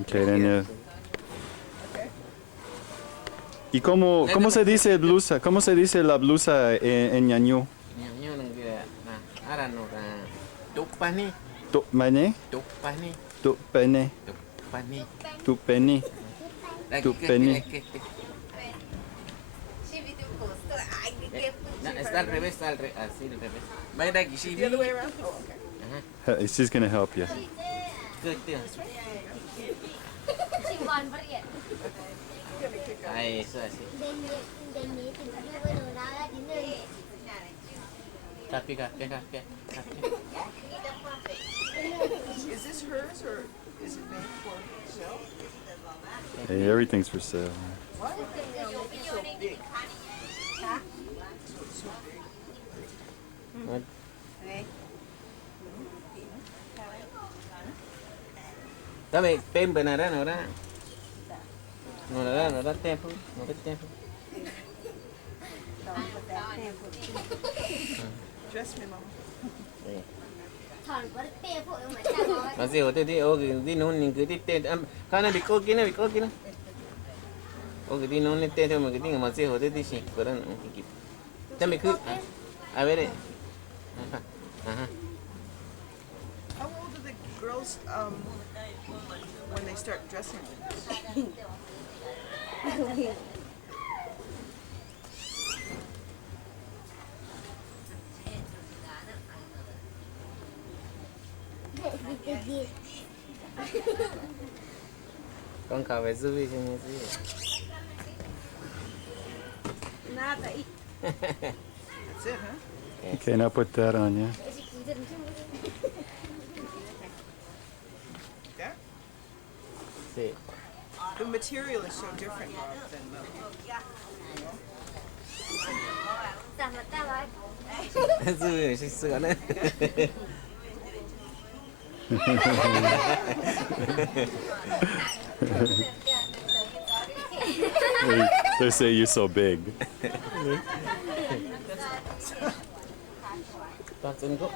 Okay, then ¿Y cómo se dice blusa? ¿Cómo se dice la blusa en ñañú? Tupane? Tupene. Tupeni. Tupeni. Está al revés, así al revés. Va a ir aquí, sí. The other way around? Oh, okay. She's gonna help you. Eso, así. Copy. Is this hers or is it made for sale? Hey, everything's for sale. Why would they make it so big? So big. Dame, pen banana, no da tempo, no da tempo. Dress me, mama. Masih hotel di, oh di nun ni kita tent, kana biko kina. Oh di nun ni tent, mau kita masih hotel di sini, koran kita. Tapi ku, avere. How old are the girls when they start dressing? Con khảo phải giữ cho như thế. That's it, huh? Okay, now put that on you. Yeah? Sí. The material is so different than Giữ thì sửa nữa. They say you're so big. Bác dân gốc.